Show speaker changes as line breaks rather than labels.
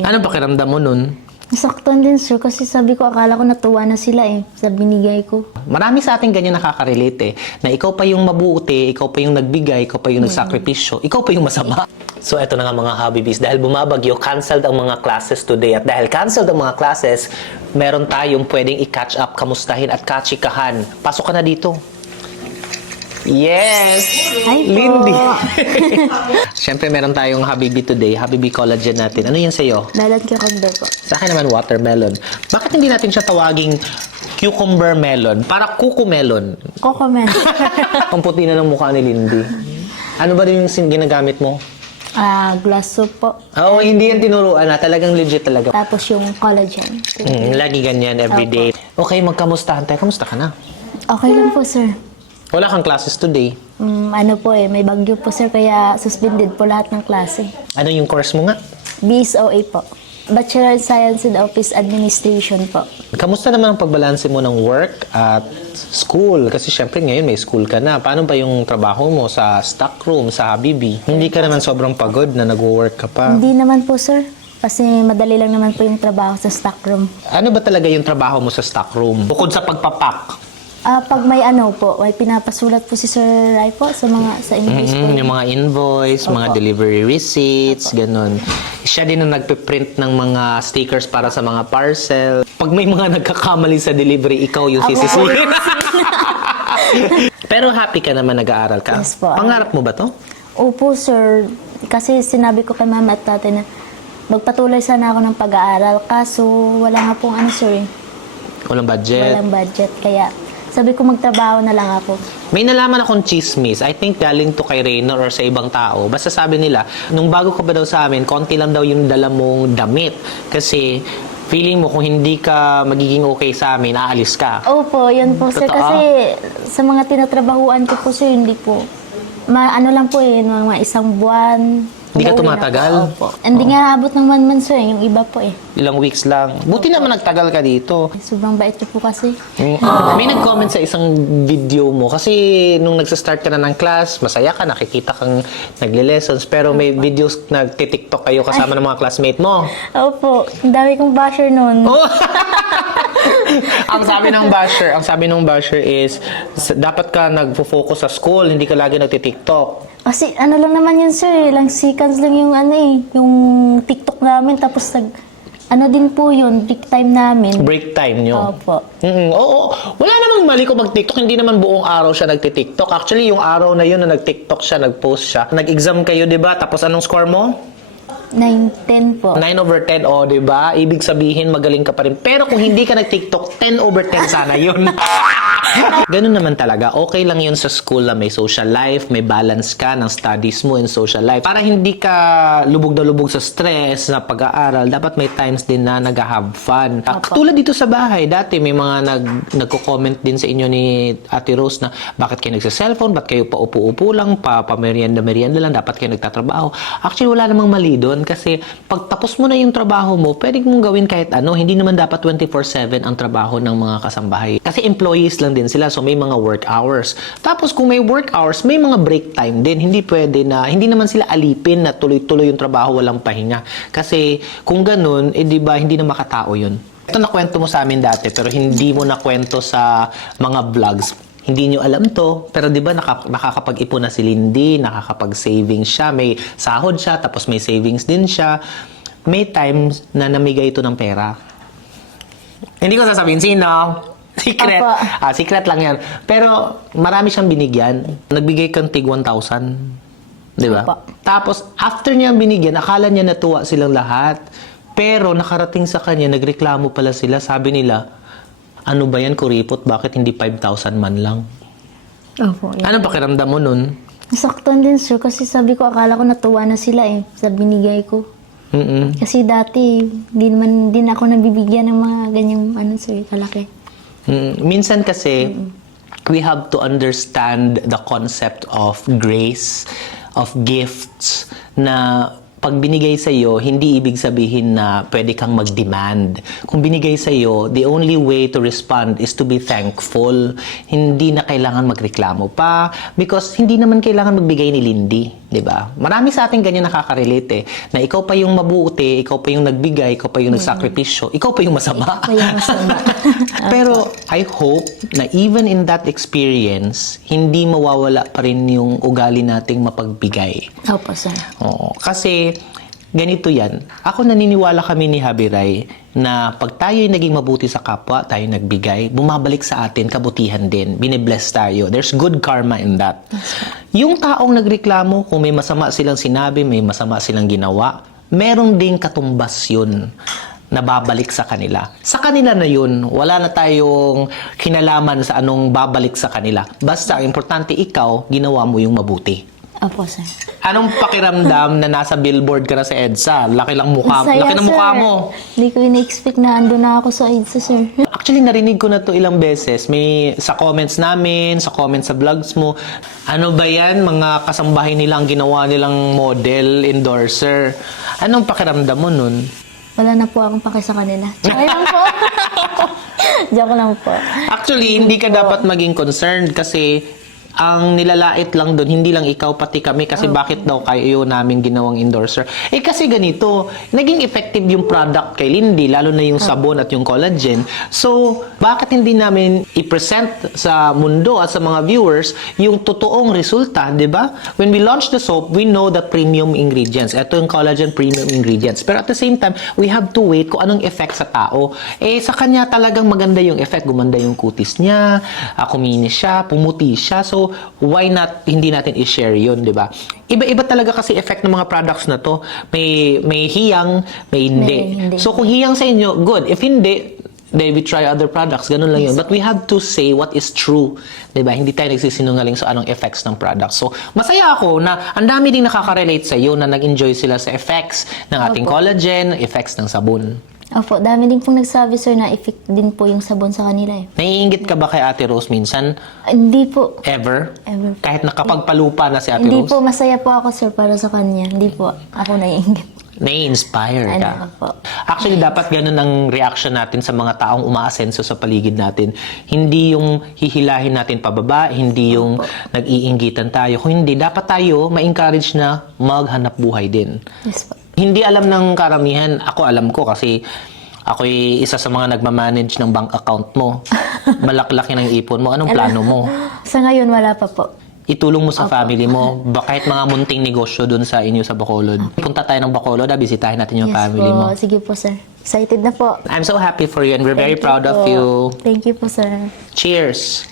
Ano pakiramdam mo nun?
Nasaktan din sir kasi sabi ko akala ko natuwa na sila eh sa binigay ko.
Marami sa ating ganyan nakaka-relate eh, na ikaw pa yung mabuti, ikaw pa yung nagbigay, ikaw pa yung nagsakripisyo, ikaw pa yung masama. So eto na nga mga Habibis, dahil bumabagyo, canceled ang mga classes today. At dahil canceled ang mga classes, meron tayong pwedeng i-catch up, kamustahin at kachikahan. Pasok ka na dito. Yes!
Hi po.
Lindy! Siyempre, meron tayong Habibi today, Habibi collagen natin. Ano yan sa'yo?
Dalat kagda po.
Sa akin naman, watermelon. Bakit hindi natin siya tawaging cucumber melon? Para kuku melon.
Kokomen.
Ang puti na ng mukha ni Lindy. Ano ba rin yung sin- ginagamit mo?
Ah, glass soup po.
Oo, hindi yan tinuruan na. Talagang legit talaga.
Tapos yung collagen.
Mm, lagi ganyan, everyday. Okay, magkamustahan tayo. Kamusta ka na?
Okay lang po sir.
Wala kang classes today.
Mm, ano po eh, may bagyo po sir kaya suspended po lahat ng klase.
Ano yung course mo nga?
BSOA po. Bachelor in Science and Office Administration po.
Kamusta naman ang pagbalanse mo ng work at school? Kasi syempre ngayon may school ka na. Paano ba yung trabaho mo sa stock room, sa Habibi? Hindi ka naman sobrang pagod na nag-work ka pa.
Hindi naman po sir. Kasi madali lang naman po yung trabaho sa stockroom.
Ano ba talaga yung trabaho mo sa stock room? Bukod sa pagpapak.
Ah, pag may ano po, may pinapasulat po si Sir Rai po sa mga sa invoice po.
Mm, yung mga invoice, mga
Opo.
delivery receipts, ganun. Siya din ang nagpe-print ng mga stickers para sa mga parcel. Pag may mga nagkakamali sa delivery, ikaw yung
Ako po
sisisihin. Pero happy ka naman nag-aaral ka?
Yes po.
Pangarap mo ba to?
Opo, sir. Kasi sinabi ko kay mama at tatay na magpatuloy sana ako ng pag-aaral. Kaso wala nga pong ano, sir. eh.
Walang budget.
Walang budget. Kaya sabi ko magtrabaho na lang ako.
May nalaman akong chismis. I think galing to kay Raynor or sa ibang tao. Basta sabi nila, nung bago ka ba daw sa amin, konti lang daw yung dala mong damit. Kasi feeling mo kung hindi ka magiging okay sa amin, aalis ka.
Opo, yun po, sir.
Totoo?
Kasi sa mga tinatrabahuan ko po, sir, hindi po. Ma, ano lang po eh, mga isang buwan.
Hindi ka tumatagal?
po. Opo. Hindi nga abot ng one month, sir. Yung iba po eh.
Ilang weeks lang. Buti naman nagtagal ka dito.
Sobrang bait niyo po kasi.
May nag-comment sa isang video mo kasi nung nagsa-start ka na ng class, masaya ka, nakikita kang nagle-lessons, pero may videos nagtitiktok kayo kasama ng mga classmate mo.
Opo, ang dami kong basher noon.
Oh! ang sabi ng basher, ang sabi ng basher is dapat ka nagfo-focus sa school, hindi ka lagi nagtitiktok.
Kasi ano lang naman yun sir, eh, ilang seconds lang yung ano eh, yung TikTok namin tapos nag, ano din po yun, break time namin.
Break time nyo.
Opo.
Mm, oo, wala namang mali kung mag-TikTok. Hindi naman buong araw siya nagti-TikTok. Actually, yung araw na yun na nag-TikTok siya, nag-post siya. Nag-exam kayo, di ba? Tapos anong score mo?
9-10 po.
9 over 10, o, di ba? Ibig sabihin, magaling ka pa rin. Pero kung hindi ka nag-TikTok, 10 over 10 sana yun. Ganun naman talaga. Okay lang yun sa school na may social life, may balance ka ng studies mo and social life. Para hindi ka lubog na lubog sa stress na pag-aaral, dapat may times din na nag-have fun. Ah, Katulad dito sa bahay, dati may mga nag, nagko-comment din sa inyo ni Ate Rose na bakit kayo nagsa-cellphone, bakit kayo pa upo-upo lang, pa, pa merienda-merienda lang, dapat kayo nagtatrabaho. Actually, wala namang mali doon kasi pag tapos mo na yung trabaho mo, pwede mong gawin kahit ano. Hindi naman dapat 24-7 ang trabaho ng mga kasambahay. Kasi employees lang din sila, so may mga work hours. Tapos kung may work hours, may mga break time din. Hindi pwede na, hindi naman sila alipin na tuloy-tuloy yung trabaho, walang pahinga. Kasi kung ganun, eh di ba, hindi na makatao yun. Ito nakwento mo sa amin dati, pero hindi mo nakwento sa mga vlogs. Hindi nyo alam to, pero di ba naka, nakakapag-ipon na si Lindy, nakakapag-savings siya, may sahod siya, tapos may savings din siya. May times na namigay ito ng pera. Hindi ko sasabihin sino. Secret.
Apo.
Ah, secret lang yan. Pero marami siyang binigyan. Nagbigay kang tig 1,000. Di ba?
Apo.
Tapos, after niya binigyan, akala niya natuwa silang lahat. Pero nakarating sa kanya, nagreklamo pala sila. Sabi nila, ano ba yan, kuripot? Bakit hindi 5,000 man lang?
Opo.
Anong pakiramdam mo nun?
Nasaktan din sir kasi sabi ko akala ko natuwa na sila eh sa binigay ko.
Mm-mm.
Kasi dati, di naman din ako nabibigyan ng mga ganyang ano sir, kalaki.
Mm, minsan kasi, we have to understand the concept of grace, of gifts, na pag binigay sa iyo, hindi ibig sabihin na pwede kang mag-demand. Kung binigay sa iyo, the only way to respond is to be thankful. Hindi na kailangan magreklamo pa because hindi naman kailangan magbigay ni Lindy, 'di ba? Marami sa atin ganyan nakaka-relate eh, na ikaw pa yung mabuti, ikaw pa yung nagbigay, ikaw pa yung nagsakripisyo, ikaw pa yung masama.
Kaya masama.
Pero I hope na even in that experience, hindi mawawala pa rin yung ugali nating mapagbigay.
Opo, sir.
Oo. Kasi ganito yan. Ako naniniwala kami ni Habiray na pag tayo'y naging mabuti sa kapwa, tayo nagbigay, bumabalik sa atin kabutihan din. Binibless tayo. There's good karma in that. Yung taong nagreklamo, kung may masama silang sinabi, may masama silang ginawa, meron ding katumbas yun na babalik sa kanila. Sa kanila na yun, wala na tayong kinalaman sa anong babalik sa kanila. Basta, importante ikaw, ginawa mo yung mabuti.
Opo, sir.
Anong pakiramdam na nasa billboard ka na sa EDSA? Laki lang mukha,
Masaya,
laki ng mukha
sir.
mo.
Hindi ko ina-expect na ando na ako sa EDSA, sir.
Actually, narinig ko na to ilang beses. May sa comments namin, sa comments sa vlogs mo. Ano ba yan? Mga kasambahay nila ang ginawa nilang model, endorser. Anong pakiramdam mo nun?
Wala na po akong paki sa kanila. Joke lang po. Joke lang po.
Actually, hindi ka dapat maging concerned kasi ang nilalait lang doon, hindi lang ikaw, pati kami. Kasi bakit daw kayo namin ginawang endorser? Eh kasi ganito, naging effective yung product kay Lindy, lalo na yung sabon at yung collagen. So, bakit hindi namin i-present sa mundo at sa mga viewers yung totoong resulta, di ba? When we launch the soap, we know the premium ingredients. Ito yung collagen premium ingredients. Pero at the same time, we have to wait kung anong effect sa tao. Eh, sa kanya talagang maganda yung effect. Gumanda yung kutis niya, uh, kuminis siya, pumuti siya. So, why not hindi natin i-share yun, di ba? Iba-iba talaga kasi effect ng mga products na to. May, may hiyang, may hindi.
May hindi.
So, kung hiyang sa inyo, good. If hindi, then we try other products. Ganun lang yun. But we have to say what is true. 'Di ba? Hindi tayo nagsisinungaling sa anong effects ng product. So, masaya ako na ang dami ding nakaka-relate sa iyo na nag-enjoy sila sa effects ng ating collagen, effects ng sabon.
Opo, dami din pong nagsabi, sir, na effect din po yung sabon sa kanila eh.
Naiingit ka ba kay Ate Rose minsan?
Hindi po.
Ever?
Ever.
Kahit nakapagpalupa na si Ate
Hindi
Rose?
po, masaya po ako, sir, para sa kanya. Hindi po ako naiingit.
Nai-inspire ka.
Ano po.
Actually, dapat ganun ang reaction natin sa mga taong umaasenso sa paligid natin. Hindi yung hihilahin natin pababa, hindi yung nag-iinggitan tayo. Kung hindi, dapat tayo ma-encourage na maghanap buhay din.
Yes po.
Hindi alam ng karamihan, ako alam ko kasi ako'y isa sa mga nagmamanage ng bank account mo. Malaklaki ng ipon mo. Anong plano mo?
Sa ngayon, wala pa po.
itulong mo sa family mo, ba kahit mga munting negosyo dun sa inyo sa Bacolod. Punta tayo ng Bacolod, ah, bisitahin natin yung
yes
family
po.
mo.
Sige po, sir. Excited na po.
I'm so happy for you and we're very
Thank you
proud of
po.
you.
Thank you po, sir.
Cheers!